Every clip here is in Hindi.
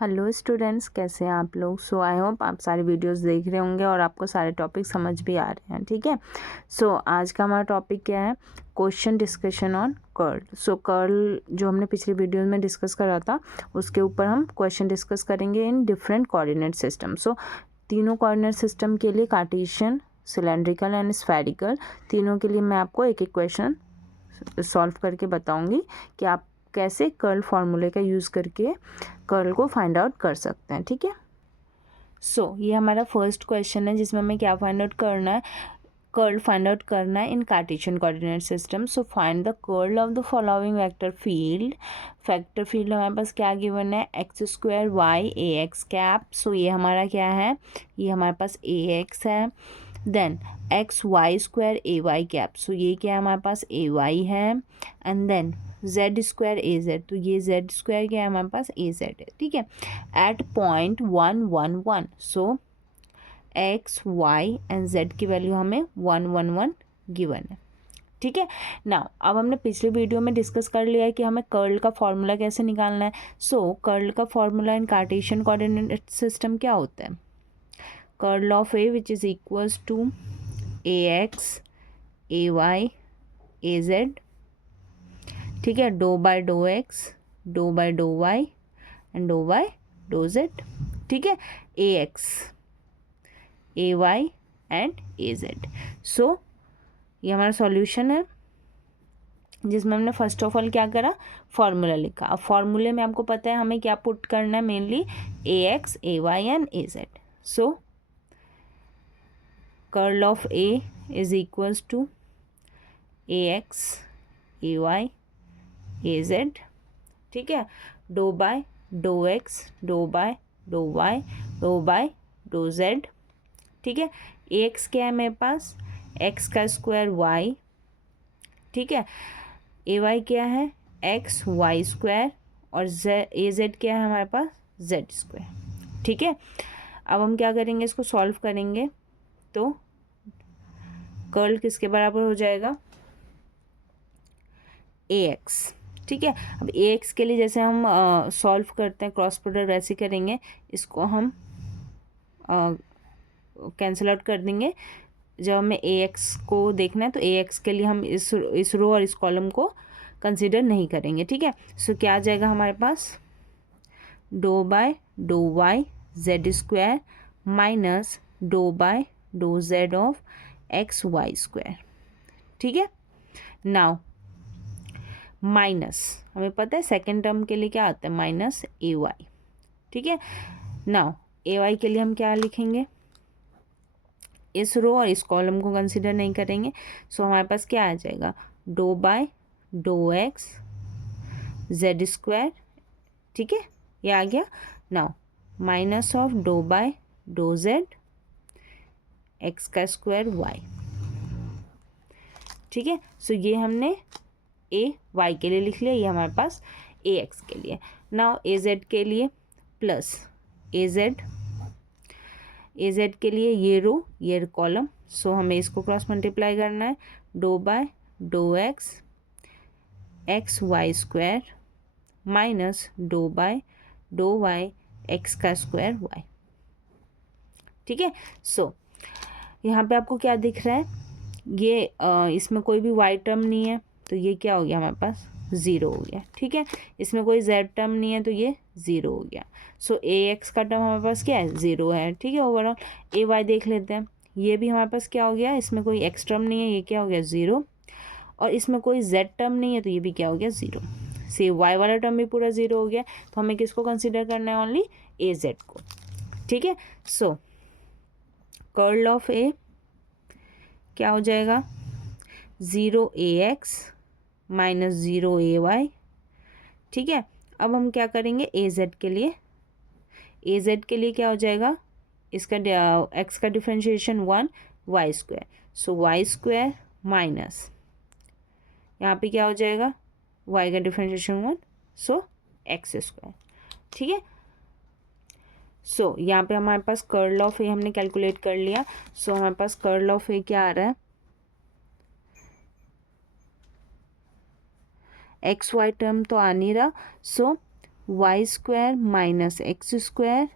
हेलो स्टूडेंट्स, कैसे हैं आप लोग। सो आई होप आप सारे वीडियोस देख रहे होंगे और आपको सारे टॉपिक समझ भी आ रहे हैं। ठीक है। सो आज का हमारा टॉपिक क्या है? Question discussion on curl. So curl जो हमने पिछले वीडियो में डिस्कस करा था उसके ऊपर हम क्वेश्चन डिस्कस करेंगे इन डिफरेंट कोऑर्डिनेट सिस्टम। सो तीनों कोऑर्डिनेट सिस्टम के लिए कार्टेशियन, सिलेंड्रिकल एंड स्फेरिकल, तीनों के लिए मैं आपको एक एक क्वेश्चन सॉल्व करके बताऊंगी कि आप कैसे कर्ल फार्मूले का यूज़ करके कर्ल को फाइंड आउट कर सकते हैं। ठीक है। सो ये हमारा फर्स्ट क्वेश्चन है जिसमें हमें क्या फाइंड आउट करना है, कर्ल फाइंड आउट करना है in Cartesian coordinate system. So find the curl of the following vector field. Vector field हमारे पास क्या गिवन है, x square y a x cap. So ये हमारा क्या है, ये हमारे पास ए एक्स है। Then x Y square a y cap. So ये क्या है, हमारे पास ए वाई है। And then z square a z, तो ये जेड स्क्वायर क्या है, हमारे पास ए जेड है। ठीक है। At point 1 1 1, so X Y and Z की वैल्यू हमें 1 1 1 गिवन है। ठीक है। नाउ अब हमने पिछले वीडियो में डिस्कस कर लिया है कि हमें कर्ल का फॉर्मूला कैसे निकालना है। सो कर्ल का formula in Cartesian coordinate system क्या होता है, curl of A which is equals to A x A Y A Z. ठीक है। Dough by do x, do by do y and do by do Z. ठीक है। ए x A Y and A Z. So ये हमारा सॉल्यूशन है जिसमें हमने फर्स्ट ऑफ ऑल क्या करा, फॉर्मूला लिखा। अब फॉर्मूले में आपको पता है हमें क्या पुट करना है, mainly A x A Y and A Z. So curl of A is equals to A x A Y A Z. ठीक है। Dough by do x do by do Y do by do Z. ठीक है। ए एक्स क्या है मेरे पास, एक्स का स्क्वायर वाई। ठीक है। ए वाई क्या है, एक्स वाई स्क्वायर। और ए जेड क्या है हमारे पास, जेड स्क्वायर। ठीक है। अब हम क्या करेंगे, इसको सॉल्व करेंगे तो कर्ल किसके बराबर हो जाएगा, ए एक्स। ठीक है। अब ए एक्स के लिए जैसे हम सॉल्व करते हैं क्रॉस प्रोडक्ट वैसे करेंगे, इसको हम कैंसिल आउट कर देंगे। जब हमें ए एक्स को देखना है तो ए एक्स के लिए हम इस रो और इस कॉलम को कंसिडर नहीं करेंगे। ठीक है। सो क्या आ जाएगा हमारे पास, do by do y z square minus dough by dough z of x Y square. ठीक है। नाउ माइनस, हमें पता है सेकेंड टर्म के लिए क्या आता है, माइनस ए वाई। ठीक है। नाउ ए वाई के लिए हम क्या लिखेंगे, इस रो और इस कॉलम को कंसिडर नहीं करेंगे। सो हमारे पास क्या आ जाएगा, do by do X Z square. ठीक है, ये आ गया। Now minus of dough by dough Z X का स्क्वायर वाई। ठीक है। सो ये हमने ए वाई के लिए लिख लिया, ये हमारे पास ए एक्स के लिए। नाउ ए जेड के लिए प्लस ए जेड के लिए ये रो ये कॉलम। सो हमें इसको क्रॉस मल्टीप्लाई करना है, dough by do X X Y square minus dough by do Y X का स्क्वायर वाई। ठीक है। सो यहाँ पे आपको क्या दिख रहा है, ये इसमें कोई भी वाई टर्म नहीं है तो ये क्या हो गया हमारे पास, ज़ीरो हो गया। ठीक है। इसमें कोई जेड टर्म नहीं है तो ये ज़ीरो हो गया। सो ए एक्स का टर्म हमारे पास क्या है, ज़ीरो है। ठीक है। ओवरऑल ए वाई देख लेते हैं, ये भी हमारे पास क्या हो गया, इसमें कोई एक्स टर्म नहीं है, ये क्या हो गया ज़ीरो। और इसमें कोई जेड टर्म नहीं है तो ये भी क्या हो गया, ज़ीरो। से वाई वाला टर्म भी पूरा ज़ीरो हो गया। तो हमें किसको कंसिडर करना है, ओनली ए जेड को। ठीक है। सो कर्ल ऑफ ए क्या हो जाएगा, ज़ीरो ए एक्स माइनस ज़ीरो ए वाई। ठीक है। अब हम क्या करेंगे, ए जेड के लिए, ए जेड के लिए क्या हो जाएगा, इसका एक्स का डिफ्रेंशिएशन 1 वाई स्क्वायर। सो वाई स्क्वायर माइनस यहाँ पे क्या हो जाएगा, वाई का डिफ्रेंशिएशन 1, सो एक्स स्क्वायर। ठीक है। सो यहाँ पे हमारे पास कर्ल ऑफ ए हमने कैलकुलेट कर लिया। सो हमारे पास कर्ल ऑफ ए क्या आ रहा है, एक्स वाई टर्म तो आ नहीं रहा। So y square minus x square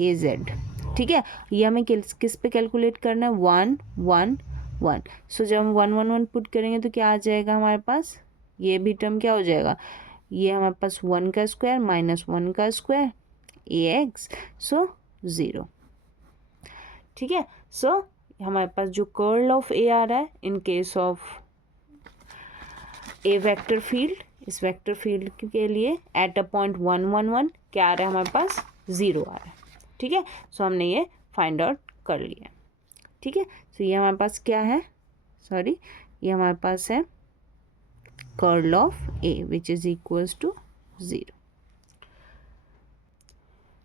a Z. ठीक है, ये हमें किस पे कैलकुलेट करना है, 1 1 1। सो जब हम 1 1 1 पुट करेंगे तो क्या आ जाएगा हमारे पास, ये भी टर्म क्या हो जाएगा, ये हमारे पास 1 का स्क्वायर माइनस 1 का स्क्वायर ए एक्स, सो 0। ठीक है, सो हमारे पास जो कर्ल ऑफ ए आ रहा है in case of A vector field, इस वेक्टर फील्ड के लिए एट अ पॉइंट 1 1 1 क्या आ रहा है हमारे पास, 0 आ रहा है। ठीक है, सो हमने ये फाइंड आउट कर लिया। ठीक है, सो ये हमारे पास क्या है, सॉरी, ये हमारे पास है curl of A which is equals to 0।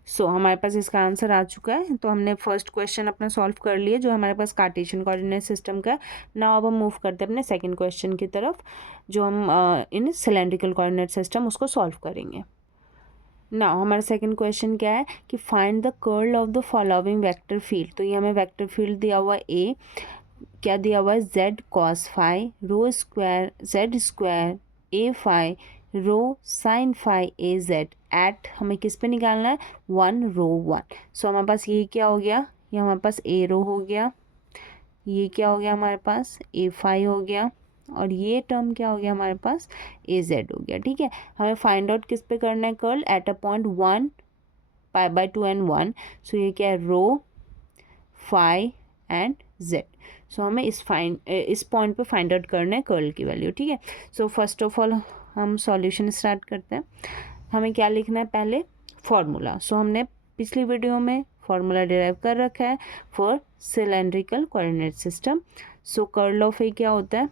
So हमारे पास इसका आंसर आ चुका है। तो हमने फर्स्ट क्वेश्चन अपना सॉल्व कर लिया जो हमारे पास कार्टेशियन कोऑर्डिनेट सिस्टम का है। नाउ अब हम मूव करते हैं अपने सेकंड क्वेश्चन की तरफ, जो हम इन सिलेंड्रिकल कोऑर्डिनेट सिस्टम उसको सॉल्व करेंगे। नाउ हमारा सेकंड क्वेश्चन क्या है कि find the curl of the following vector field. तो ये हमें वेक्टर फील्ड दिया हुआ ए, क्या दिया हुआ है, z cos फाई रो स्क्वायर z स्क्वायर ए फाई रो साइन फाई ए जेड एट, हमें किस पे निकालना है, 1 रो 1। सो हमारे पास ये क्या हो गया, ये हमारे पास ए रो हो गया, ये क्या हो गया हमारे पास ए फाई हो गया, और ये टर्म क्या हो गया हमारे पास ए जेड हो गया। ठीक है, हमें फाइंड आउट किस पे करना है, curl at a point 1 pi by 2 and 1। सो ये क्या है, रो फाई एंड जेड। सो हमें इस पॉइंट पे फाइंड आउट करना है कर्ल की वैल्यू। ठीक है, सो फर्स्ट ऑफ ऑल हम सॉल्यूशन स्टार्ट करते हैं। हमें क्या लिखना है, पहले फॉर्मूला। सो हमने पिछली वीडियो में फॉर्मूला डिराइव कर रखा है for cylindrical coordinate system. So curl of a क्या होता है,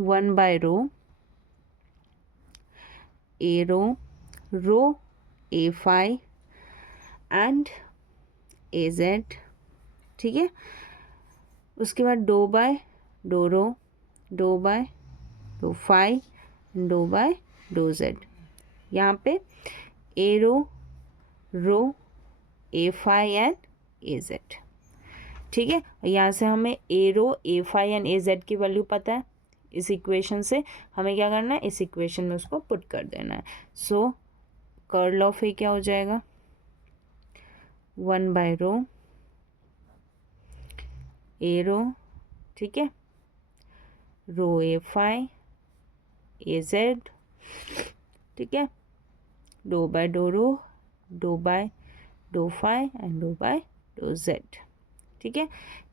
1 by rho rho a phi and A Z. ठीक है, उसके बाद do by do by dough phi do by dough z. यहाँ पे a rho a phi and A Z. ठीक है, यहाँ से हमें a rho a phi and A z की वैल्यू पता है। इस इक्वेशन से हमें क्या करना है, इस इक्वेशन में उसको पुट कर देना है। सो कर्ल ऑफ ए क्या हो जाएगा, 1 बाय रो ए रो, ठीक है, रो ए फाई ए जेड, ठीक है, dough by do by dough phi and do by do Z. ठीक है,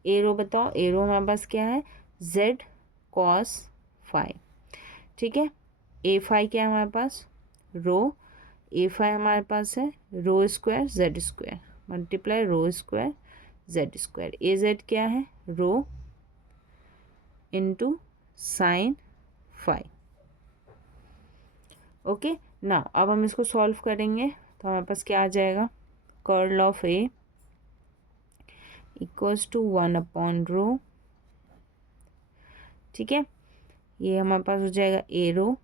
ए रो बताओ, ए रो हमारे पास क्या है, जेड कॉस फाई। ठीक है, ए फाई क्या है हमारे पास, रो ए फाई हमारे पास है रो square z square multiply row square z square. A Z क्या है, rho into sine phi. Okay, ना अब हम इसको सॉल्व करेंगे तो हमारे पास क्या आ जाएगा, curl of A equals to 1 upon rho. ठीक है, ये हमारे पास हो जाएगा ए रो।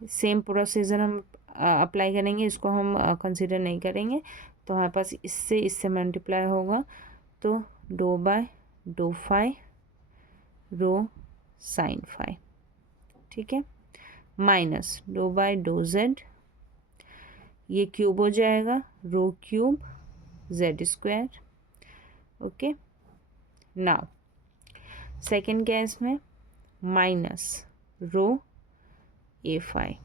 सेम प्रोसीजर हम अप्लाई करेंगे, इसको हम कंसीडर नहीं करेंगे। तो हमारे पास इससे मल्टीप्लाई होगा तो dough by dough phi rho sine phi. ठीक है, minus dough by dough z, ये क्यूब हो जाएगा rho cube Z square. Okay, now second case में माइनस रो ए फाई।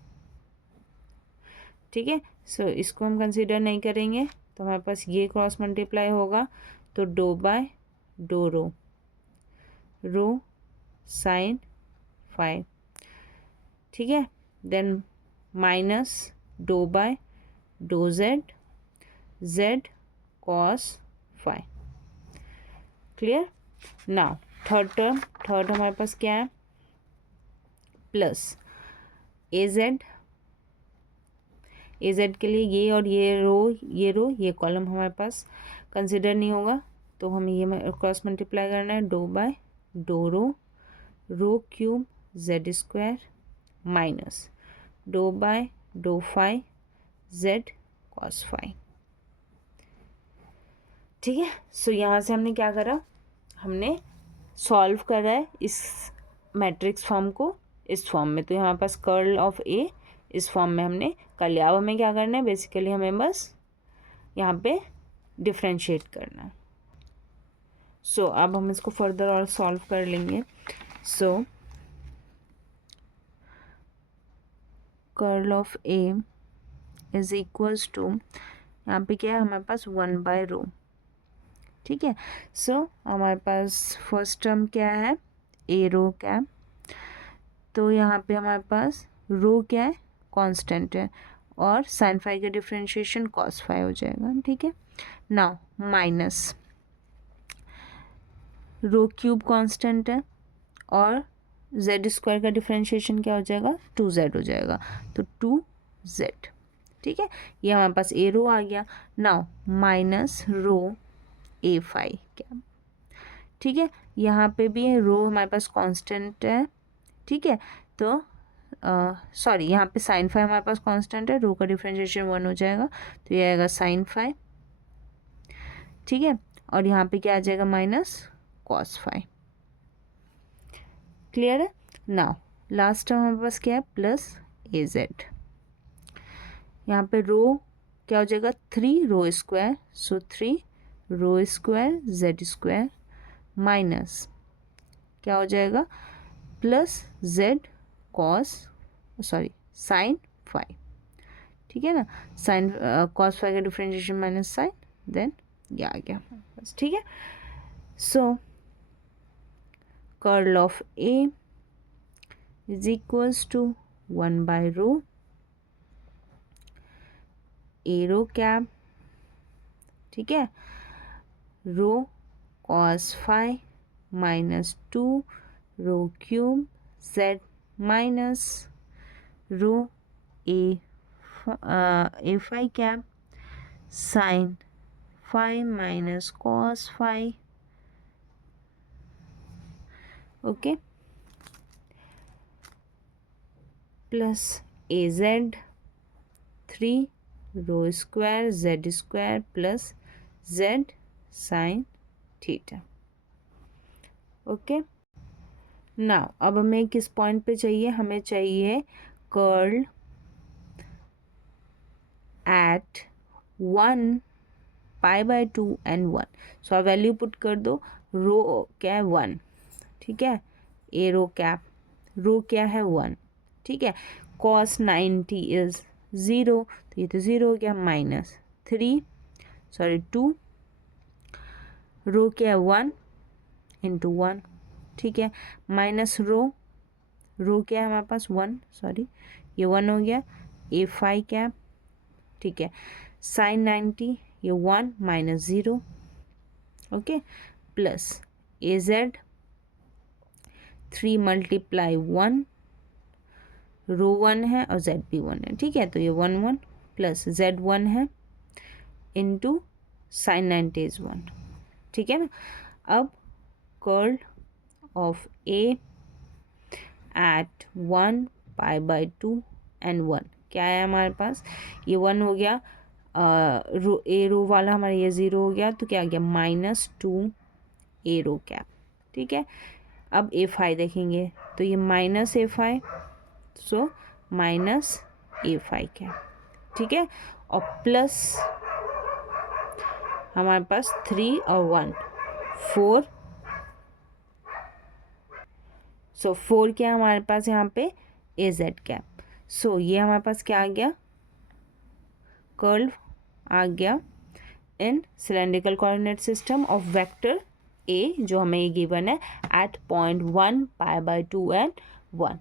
ठीक है, सो इसको हम कंसीडर नहीं करेंगे तो हमारे पास ये क्रॉस मल्टीप्लाई होगा तो डो बाय डो रो साइन फाई। ठीक है, then minus dough by dough Z cos phi. Clear. Now third हमारे पास क्या है, प्लस ए जेड के लिए ये और ये कॉलम हमारे पास कंसिडर नहीं होगा तो हमें ये क्रॉस मल्टीप्लाई करना है डो बाय डो rho cube Z square minus dough by dough phi Z cos phi. ठीक है, सो यहाँ से हमने क्या करा, हमने सॉल्व करा है इस मैट्रिक्स फॉर्म को इस फॉर्म में। तो हमारे पास कर्ल ऑफ ए इस फॉर्म में हमने कर लिया। अब हमें क्या करना है, बेसिकली हमें बस यहाँ पे डिफ्रेंशिएट करना है। सो अब हम इसको फर्दर और सॉल्व कर लेंगे। So curl of A is equals to, यहाँ पे क्या है हमारे पास 1/रो, ठीक है। सो हमारे पास फर्स्ट टर्म क्या है, ए रो कैप, तो यहाँ पे हमारे पास रो क्या है, कांस्टेंट है, और साइन फाई का डिफरेंशिएशन कॉस फाई हो जाएगा, ठीक है। Now minus rho cube constant है, और जेड स्क्वायर का डिफरेंशिएशन क्या हो जाएगा, 2z हो जाएगा, तो 2z, ठीक है। ये हमारे पास ए रो आ गया। Now minus rho a phi क्या, ठीक है। यहाँ पे भी रो हमारे पास कांस्टेंट है, ठीक है। तो सॉरी, यहाँ पे साइन फाई हमारे पास कांस्टेंट है, रो का डिफरेंशिएशन 1 हो जाएगा, तो ये आएगा साइन फाई, ठीक है। और यहाँ पे क्या आ जाएगा, माइनस कॉस फाई। क्लियर है। नाउ लास्ट टर्म हमारे पास क्या है, प्लस ए जेड। यहाँ पे रो क्या हो जाएगा, 3 rho square, so 3 rho square z square, minus क्या हो जाएगा, plus z cos, sorry sine phi, ठीक है ना। साइन कॉस फाई का डिफरेंशिएशन माइनस साइन, देन ये आ गया, ठीक है। So curl of A is equals to 1/रो ए रो कैप, ठीक है, rho cos phi minus 2 rho cube z minus rho a phi cap sine phi minus cos phi, okay, plus a z 3 rho square z square plus z sine theta, okay. Now अब हमें किस पॉइंट पे चाहिए, हमें चाहिए कर्ल एट 1π/2 and 1। सो आप वैल्यू पुट कर दो, रो क्या है 1, ठीक है, ए रो कैप, रो क्या है 1, ठीक है, cos 90 इज 0, तो ये तो 0 हो गया, माइनस 2 रो क्या है 1 इंटू 1, ठीक है, माइनस रो क्या है हमारे पास 1, सॉरी ये 1 हो गया, ए फाई कैप, ठीक है, साइन 90 ये 1 minus 0, okay, plus a z 3 multiply 1, रो 1 है और जेड भी 1 है, ठीक है, तो ये 1 1 प्लस जेड 1 है इंटू साइन 90 इज 1, ठीक है ना। अब curl of A at 1π/2 and 1 क्या है हमारे पास, ये 1 हो गया, ए रो वाला हमारा ये 0 हो गया, तो क्या आ गया, -2 ए रो कैप, ठीक है। अब ए फाई देखेंगे, तो ये माइनस ए फाई, सो माइनस ए फाई कैप, ठीक है, और प्लस हमारे पास 3 और 1 4, सो 4 क्या हमारे पास यहाँ पे, ए जेड कैप, सो ये हमारे पास क्या आ गया, कर्व आ गया in cylindrical coordinate system of vector a, जो हमें ये गिवन है एट पॉइंट 1π/2 and 1।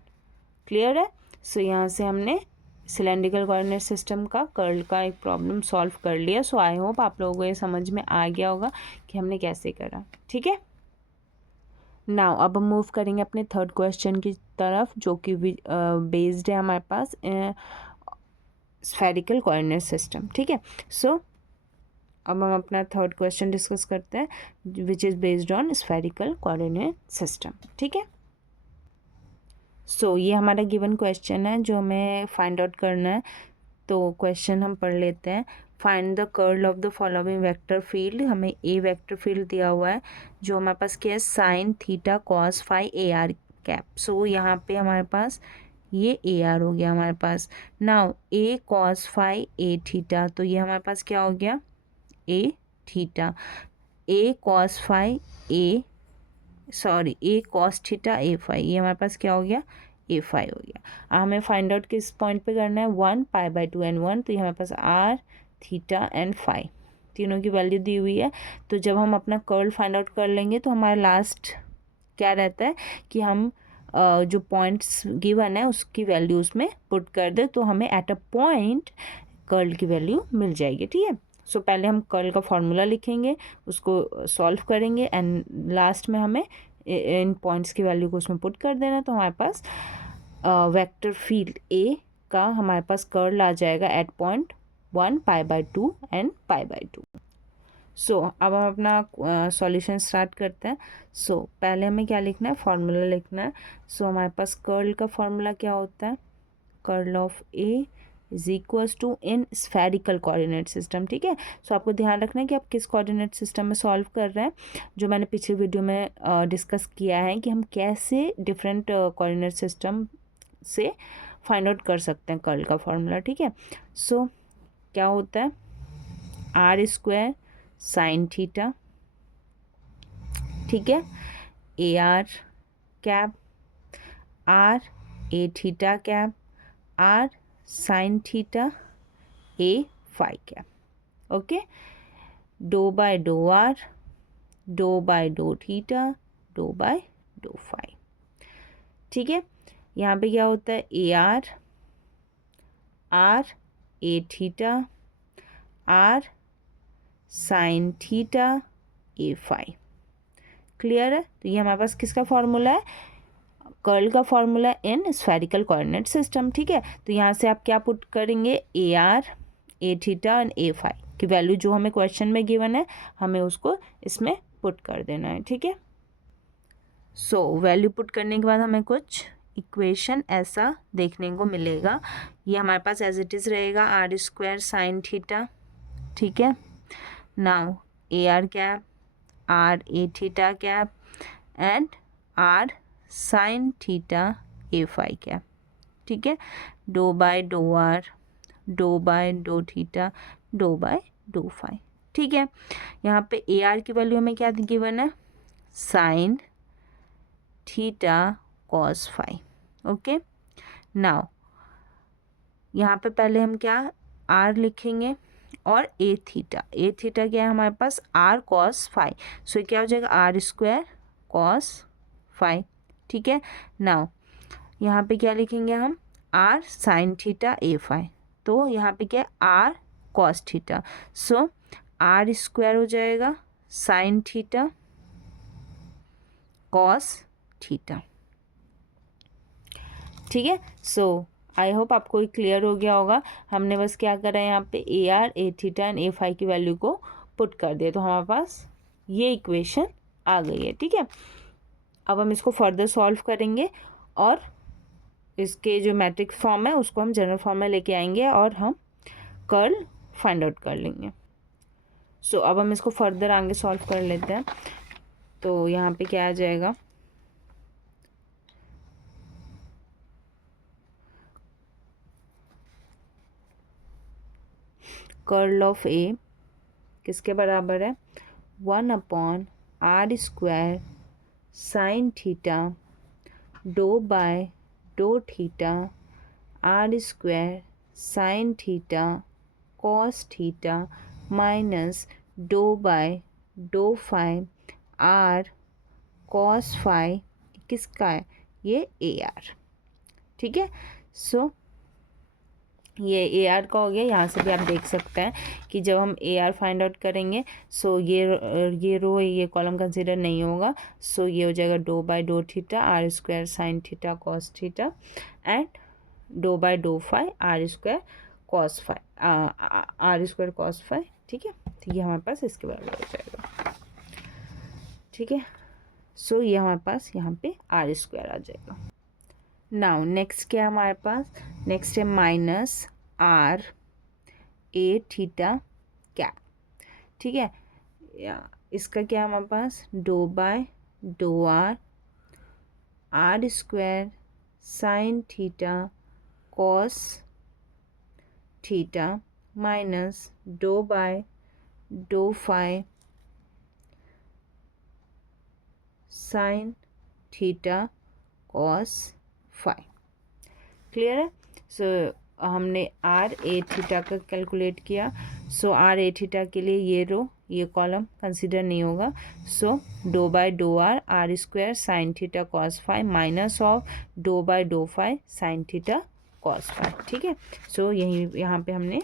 क्लियर है। सो यहाँ से हमने सिलेंड्रिकल कोऑर्डिनेट सिस्टम का कर्ल का एक प्रॉब्लम सॉल्व कर लिया। सो आई होप आप लोगों को ये समझ में आ गया होगा कि हमने कैसे करा, ठीक है। नाउ अब हम मूव करेंगे अपने थर्ड क्वेश्चन की तरफ, जो कि बेस्ड है हमारे पास स्फेरिकल कोऑर्डिनेट सिस्टम, ठीक है। सो अब हम अपना थर्ड क्वेश्चन डिस्कस करते हैं which is based on spherical coordinate system, ठीक है। सो ये हमारा गिवन क्वेश्चन है जो हमें फाइंड आउट करना है। तो क्वेश्चन हम पढ़ लेते हैं। Find the curl of the following vector field. हमें ए वेक्टर फील्ड दिया हुआ है जो हमारे पास क्या है, sine theta cos phi a are cap. So यहाँ पे हमारे पास ये ए आर हो गया हमारे पास। नाउ ए कॉस फाई ए थीटा, तो ये हमारे पास क्या हो गया, ए theta. A cos phi A cos theta A phi, ये हमारे पास क्या हो गया, ए फाई हो गया। हमें फाइंड आउट किस पॉइंट पे करना है, 1 π/2 एंड 1, तो ये हमारे पास आर थीटा एंड फाई तीनों की वैल्यू दी हुई है। तो जब हम अपना कर्ल फाइंड आउट कर लेंगे तो हमारा लास्ट क्या रहता है कि हम जो पॉइंट्स गिवन है उसकी वैल्यू उसमें पुट कर दे, तो हमें एट अ पॉइंट कर्ल की वैल्यू मिल जाएगी। ठीक है, सो पहले हम कर्ल का फॉर्मूला लिखेंगे, उसको सॉल्व करेंगे एंड लास्ट में हमें इन पॉइंट्स की वैल्यू को उसमें पुट कर देना। तो हमारे पास वेक्टर फील्ड ए का हमारे पास कर्ल आ जाएगा एट पॉइंट 1 π/2 एंड π/2। सो अब हम अपना सॉल्यूशन स्टार्ट करते हैं। सो पहले हमें क्या लिखना है, फार्मूला लिखना है। सो हमारे पास कर्ल का फार्मूला क्या होता है, curl of A is equals to in spherical coordinate system. ठीक है, सो आपको ध्यान रखना है कि आप किस कोऑर्डिनेट सिस्टम में सॉल्व कर रहे हैं, जो मैंने पिछले वीडियो में डिस्कस किया है कि हम कैसे डिफरेंट कोऑर्डिनेट सिस्टम से फाइंड आउट कर सकते हैं कर्ल का फार्मूला। ठीक है, सो क्या होता है, r² साइन थीटा, ठीक है, A are cap, R A theta cap, R sine theta A phi cap. Okay, डो आर, डो थीटा, डो फाई। ठीक है, यहाँ पे क्या होता है, A R A theta, R sine theta A phi. Clear है, तो ये हमारे पास किसका फॉर्मूला है, कर्ल का formula in spherical coordinate system. ठीक है, तो यहाँ से आप क्या पुट करेंगे, A R A theta and A phi की वैल्यू जो हमें क्वेश्चन में गिवन है हमें उसको इसमें पुट कर देना है। ठीक है, सो वैल्यू पुट करने के बाद हमें कुछ इक्वेशन ऐसा देखने को मिलेगा। ये हमारे पास एज इट इज़ रहेगा, r² साइन थीटा। ठीक है, now A are cap, R A theta cap and R sine theta A phi cap. ठीक है, डो आर, डो थीटा, डो फाई। ठीक है, यहाँ पे ए आर की वैल्यू हमें क्या गिवन है, sine theta cos phi. Okay, now यहाँ पे पहले हम क्या आर लिखेंगे और ए थीटा क्या है हमारे पास, आर कॉस फाई। सो क्या हो जाएगा, r² कॉस फाई। ठीक है, नाउ यहाँ पे क्या लिखेंगे हम, R sine theta A phi, तो यहाँ पे क्या है, are cos theta. So r² हो जाएगा साइन थीटा कॉस थीटा। ठीक है, सो आई होप आपको क्लियर हो गया होगा। हमने बस क्या करा है, यहाँ पे A R A theta and A phi की वैल्यू को पुट कर दिया, तो हमारे पास ये इक्वेशन आ गई है। ठीक है, अब हम इसको फर्दर सॉल्व करेंगे और इसके जो मैट्रिक्स फॉर्म है उसको हम जनरल फॉर्म में लेके आएंगे और हम कर्ल फाइंड आउट कर लेंगे। सो अब हम इसको फर्दर आगे सॉल्व कर लेते हैं। तो यहाँ पे क्या आ जाएगा, कर्ल ऑफ ए किसके बराबर है, 1/r² साइन थीटा डो theta r² sine theta cos theta minus डो फाई आर कॉस फाई किसका है, ये ए आर। ठीक है, सो ये ए आर का हो गया। यहाँ से भी आप देख सकते हैं कि जब हम ए आर फाइंड आउट करेंगे सो ये रो ये कॉलम कंसीडर नहीं होगा। सो ये हो जाएगा डो theta r² sine theta cos theta and डो phi r² cos phi r² cos phi. ठीक है, तो ये हमारे पास इसके बराबर हो जाएगा। ठीक है, सो ये हमारे पास यहाँ पे r² आ जाएगा। नाउ नेक्स्ट क्या है हमारे पास, नेक्स्ट है माइनस आर ए थीटा कैप। ठीक है, इसका क्या है हमारे पास, do r r² sine theta cos theta minus dough by dough phi sine theta cos phi. Clear है? सो हमने आर ए थीटा का कैलकुलेट किया। सो आर ए थीटा के लिए ये रो ये कॉलम कंसीडर नहीं होगा। सो डो by dough are square sine theta cos phi minus of dough by dough phi sine theta cos phi. ठीक है, सो यहाँ पे हमने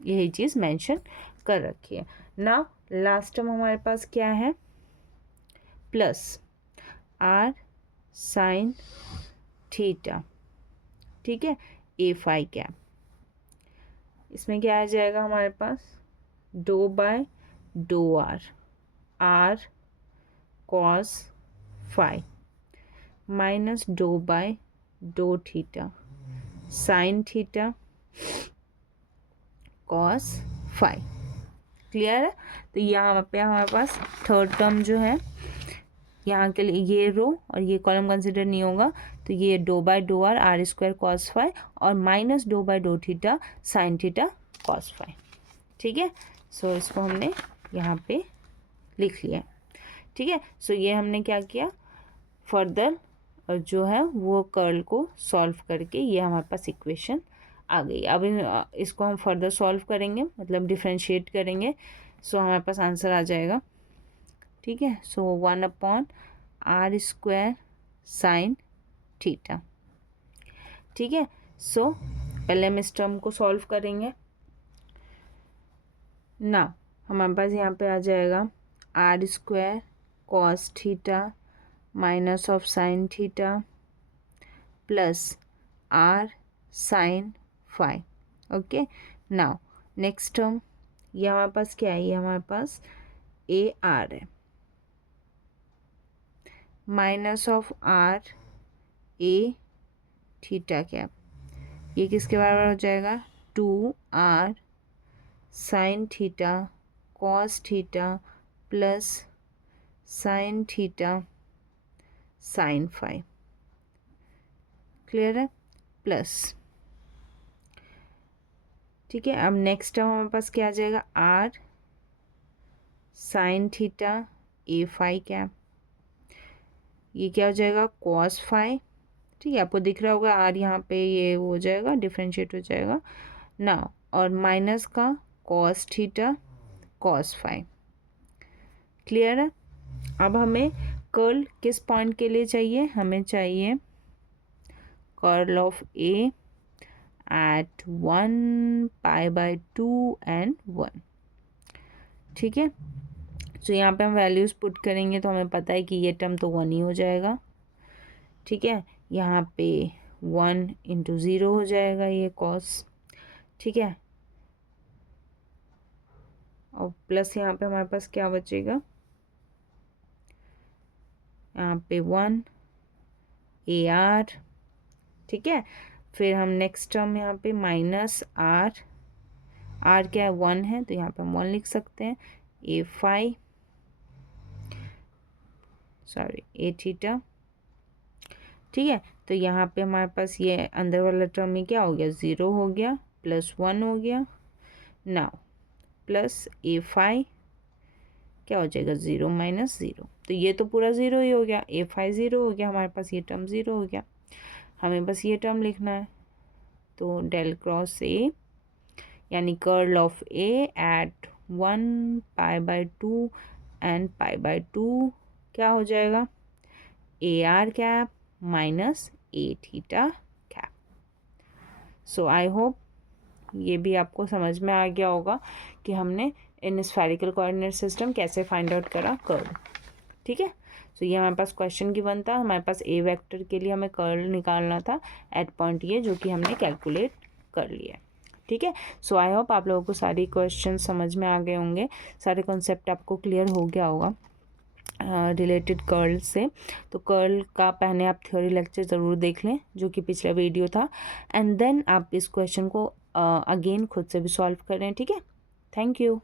यही चीज़ मेंशन कर रखी है। नाउ लास्ट टर्म हमारे पास क्या है, प्लस आर साइन थीटा, ठीक है, ए फाई कैप। इसमें क्या आ जाएगा हमारे पास, do by dough r cos phi minus dough by dough theta sine theta cos phi. Clear है? तो यहाँ पे हमारे पास थर्ड टर्म जो है, यहाँ के लिए ये रो और ये कॉलम कंसिडर नहीं होगा, तो ये डो by dough are square cos phi और minus dough by dough theta sine theta cos phi. ठीक है, सो इसको हमने यहाँ पे लिख लिया। ठीक है, सो ये हमने क्या किया, फर्दर जो है वो कर्ल को सॉल्व करके ये हमारे पास इक्वेशन आ गई। अब इसको हम फर्दर सॉल्व करेंगे, मतलब डिफ्रेंशिएट करेंगे, सो हमारे पास आंसर आ जाएगा। ठीक है, सो 1/r स्क्वायर साइन थीटा। ठीक है, सो पहले हम इस टर्म को सॉल्व करेंगे ना। हमारे पास यहाँ पे आ जाएगा R square cos theta minus of sine theta plus R sine phi. Okay, now next term, ये हमारे पास क्या है, ये हमारे पास ए आर है minus of R A theta cap, ये किसके बराबर हो जाएगा, 2r sine theta cos theta plus sine theta sine phi. Clear है? प्लस, ठीक है, अब नेक्स्ट टर्म हमारे पास क्या आ जाएगा, r sign theta A phi cap, ये क्या हो जाएगा, कॉस फाई। ठीक है, आपको दिख रहा होगा आर यहाँ पे ये हो जाएगा, डिफ्रेंशिएट हो जाएगा ना, और माइनस का cos theta cos phi. Clear है? अब हमें कर्ल किस पॉइंट के लिए चाहिए, हमें चाहिए curl of A at 1π/2 and 1। ठीक है, तो यहाँ पे हम वैल्यूज़ पुट करेंगे तो हमें पता है कि ये टर्म तो 1 ही हो जाएगा। ठीक है, यहाँ पे 1 × 0 हो जाएगा ये कॉस। ठीक है, और प्लस यहाँ पे हमारे पास क्या बचेगा, यहाँ पे 1 AR। ठीक है, फिर हम नेक्स्ट टर्म यहाँ पे माइनस आर क्या है, 1 है, तो यहाँ पे हम 1 लिख सकते हैं, ए फाई सॉरी ए थीटा। ठीक है, तो यहाँ पे हमारे पास ये अंदर वाला टर्म में क्या हो गया, 0 हो गया, प्लस 1 हो गया, नाउ प्लस ए फाई क्या हो जाएगा, 0 - 0, तो ये तो पूरा 0 ही हो गया, ए फाई 0 हो गया, हमारे पास ये टर्म 0 हो गया। हमें बस ये टर्म लिखना है, तो डेल क्रॉस ए यानी curl of A at 1π/2 and π/2 क्या हो जाएगा, A are cap minus A theta cap. So I hope ये भी आपको समझ में आ गया होगा कि हमने इन स्फेरिकल कोऑर्डिनेट सिस्टम कैसे फाइंड आउट करा कर्ल। ठीक है, तो ये हमारे पास क्वेश्चन गिवन था, हमारे पास ए वेक्टर के लिए हमें कर्ल निकालना था एट पॉइंट ये, जो कि हमने कैलकुलेट कर लिया। ठीक है, सो आई होप आप लोगों को सारी क्वेश्चन समझ में आ गए होंगे, सारे कॉन्सेप्ट आपको क्लियर हो गया होगा रिलेटेड कर्ल से। तो कर्ल का पहले आप थ्योरी लेक्चर ज़रूर देख लें जो कि पिछला वीडियो था, एंड देन आप इस क्वेश्चन को अगेन खुद से भी सॉल्व करें। ठीक है, थैंक यू।